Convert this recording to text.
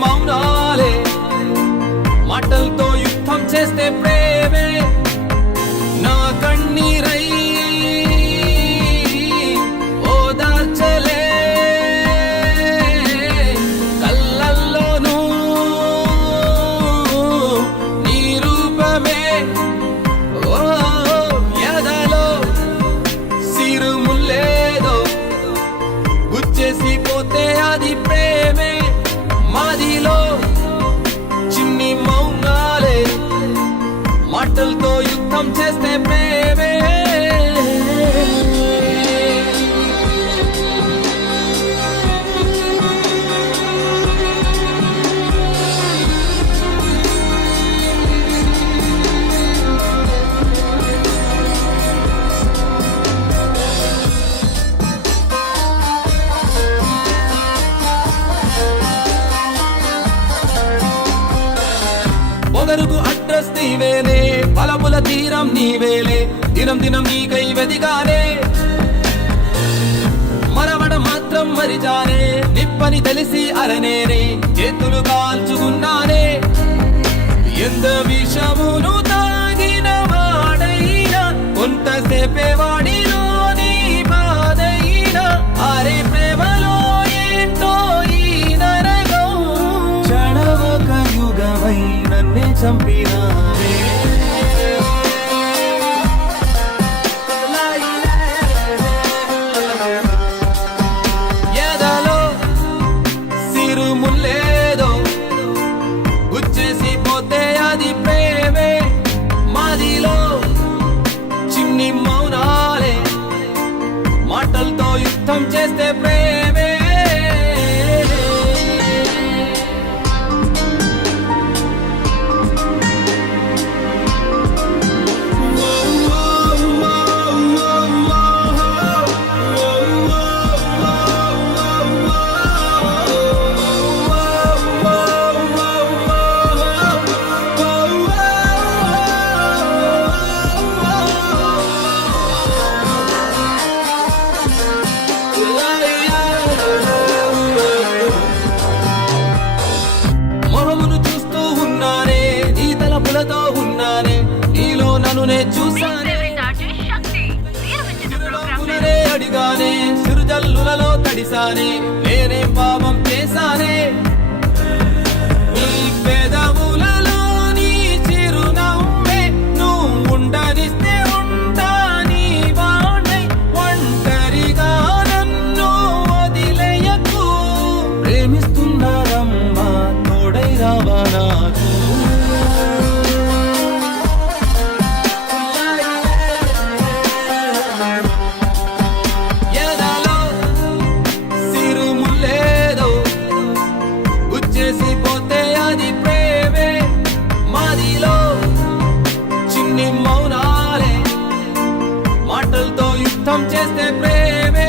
మౌనాలే మాటలతో యుద్ధం చేస్తే ప్రేమే నా కన్నీరై ఓదార్చలే కళ్ళల్లోనూ నీ రూపమే ఓ ఎదలో సిరుముల్లేదో గుచ్చేసి పోతే అది ప్రేమే మాదిలో చిన్ని మౌనాలే మాటలతో యుద్ధం చేస్తే ప్రేమే పొగరుకు అడ్రస్ నీవేలే బలముల తీరం నీవేలే దినం దినం నీకై వెదిగానే మరవడ మాత్రం మరిచానే నిప్పని తెలిసి అరనేనే చేతులు కాల్చుకున్నానే ఎంత విషమును తాగిన వాడైనా కొంతసేపే వాడిలో నీ బాధైనా అరే ప్రేమలో ఏంటో ఈ నరకం క్షణమొక యుగమై నన్నే చంపినావే ఎదలో సిరుముల్లేదో గుచ్చేసి పోతే అది ప్రేమే మాదిలో చిన్ని మౌనాలే మాటలతో యుద్ధం చేస్తే ప్రేమే మొహమును చూస్తూ ఉన్నానే నీ తలపులతో ఉన్నానే నీలో నన్నునే చూసానే పునరే అడిగానే సిరుజల్లులలో తడిసానే నేనేం పాపం చేశానే నీ పెదవులలో నీ చిరునవ్వే నువ్వు ఉండనిస్తే ఉంటా నీ వాణ్ణై ఒంటరిగా నన్ను వదిలేయకు ప్రేమిస్తున్నానమ్మా తోడై రావా నాకు ఎదలో సిరుముల్లేదో గుచ్చేసి పోతే అది ప్రేమే మాదిలో చిన్ని మౌనాలే మాటలతో యుద్ధం చేస్తే ప్రేమే